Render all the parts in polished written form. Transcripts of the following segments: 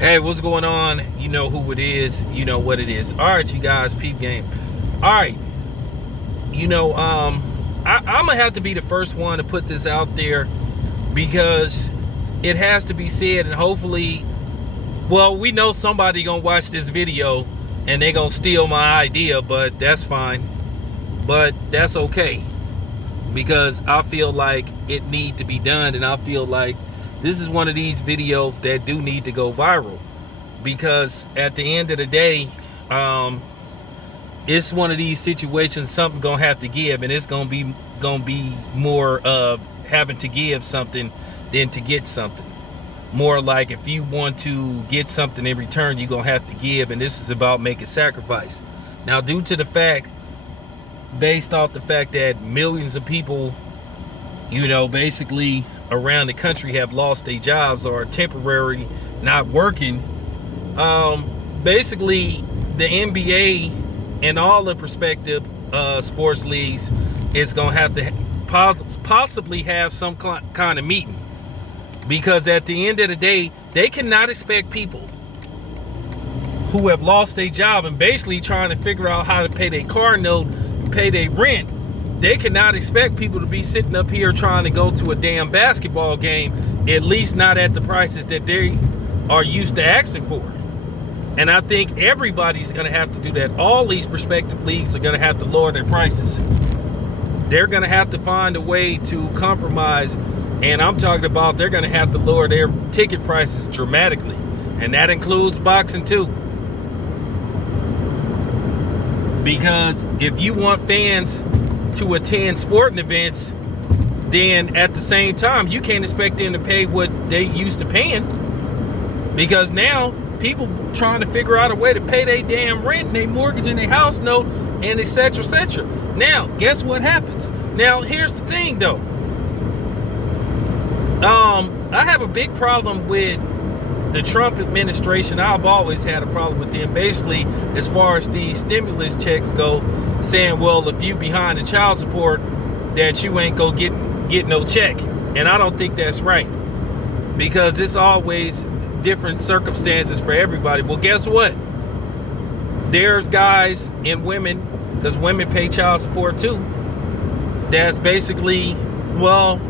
Hey, what's going on? You know who it is. You know what it is. All right, you guys, peep game. All right, I'm gonna have to be the first one to put this out there because it has to be said, and hopefully, well, we know somebody gonna watch this video and they gonna steal my idea, but that's fine. But that's okay because I feel like it need to be done, and I feel like this is one of these videos that do need to go viral because at the end of the day, it's one of these situations. Something gonna have to give, and it's gonna be more of having to give something than to get something. More like if you want to get something in return, you're gonna have to give, and this is about making sacrifice. Now, due to the fact, based off the fact that millions of people, basically around the country have lost their jobs or are temporary not working, basically the NBA and all the prospective sports leagues is gonna have to possibly have some kind of meeting, because at the end of the day, they cannot expect people who have lost their job and basically trying to figure out how to pay their car note, pay their rent. They cannot expect people to be sitting up here trying to go to a damn basketball game, at least not at the prices that they are used to asking for. And I think everybody's going to have to do that. All these prospective leagues are going to have to lower their prices. They're going to have to find a way to compromise. And I'm talking about they're going to have to lower their ticket prices dramatically. And that includes boxing too. Because if you want fans to attend sporting events, then at the same time, you can't expect them to pay what they used to paying. Because now people trying to figure out a way to pay their damn rent and their mortgage and their house note and etc. etc. Now, guess what happens? Now, here's the thing though. I have a big problem with the Trump administration. I've always had a problem with them, basically, as far as these stimulus checks go, saying, well, if you behind the child support, that you ain't gonna get no check. And I don't think that's right, because it's always different circumstances for everybody. Well, guess what? There's guys and women, because women pay child support too, that's basically, well,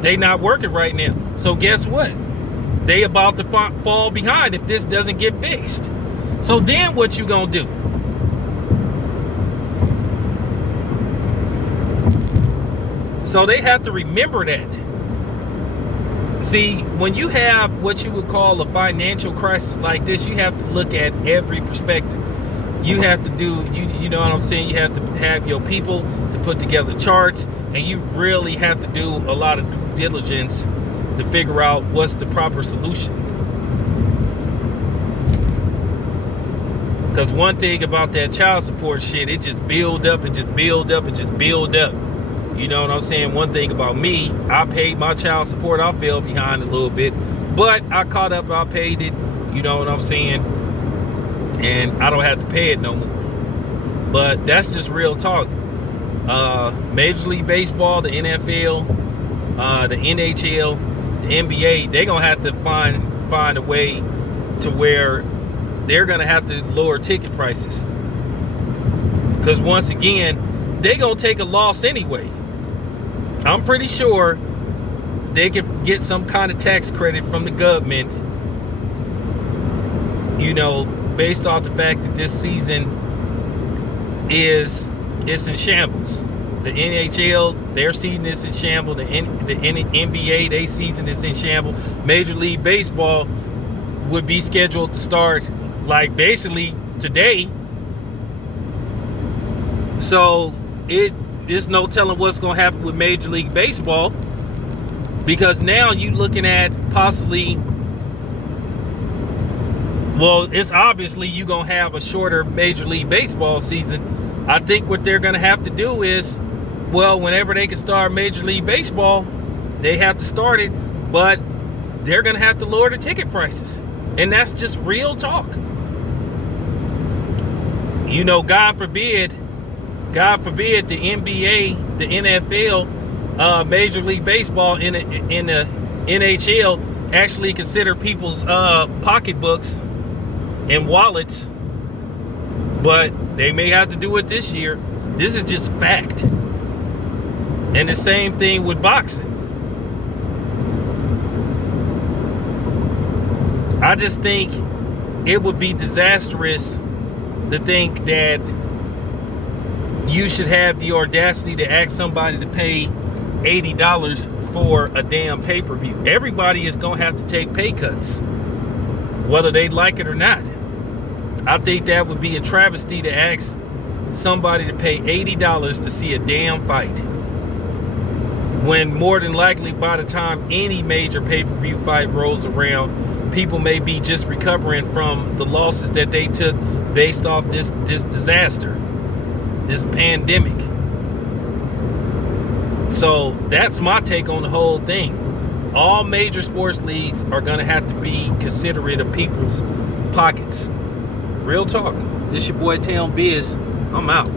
they not working right now. So guess what? They about to fall behind if this doesn't get fixed. So then what you gonna do? So they have to remember that. See, when you have what you would call a financial crisis like this, you have to look at every perspective. You have to do, you know what I'm saying? You have to have your people to put together charts, and you really have to do a lot of due diligence to figure out what's the proper solution. Because one thing about that child support shit, it just build up and just build up and just build up. You know what I'm saying? One thing about me, I paid my child support. I fell behind a little bit, but I caught up. I paid it. You know what I'm saying? And I don't have to pay it no more. But that's just real talk. Major League Baseball, the NFL, the NHL, the NBA, they're gonna have to find a way to where they're gonna have to lower ticket prices. Because once again, they're gonna take a loss anyway. I'm pretty sure they can get some kind of tax credit from the government, based off the fact that this season it's in shambles. The NHL, their season is in shambles. The NBA, their season is in shambles. Major League Baseball would be scheduled to start like basically today. So there's no telling what's going to happen with Major League Baseball, because now you're looking at possibly, well, it's obviously you're going to have a shorter Major League Baseball season. I think what they're going to have to do is, well, whenever they can start Major League Baseball, they have to start it, but they're going to have to lower the ticket prices. And that's just real talk. God forbid the NBA, the NFL, Major League Baseball, in the NHL actually consider people's pocketbooks and wallets, but they may have to do it this year. This is just fact. And the same thing with boxing. I just think it would be disastrous to think that you should have the audacity to ask somebody to pay $80 for a damn pay-per-view. Everybody is going to have to take pay cuts, whether they like it or not. I think that would be a travesty to ask somebody to pay $80 to see a damn fight, when more than likely by the time any major pay-per-view fight rolls around, people may be just recovering from the losses that they took based off this disaster, this pandemic. So that's my take on the whole thing. All major sports leagues are going to have to be considerate of people's pockets. Real talk. This your boy Town Biz. I'm out.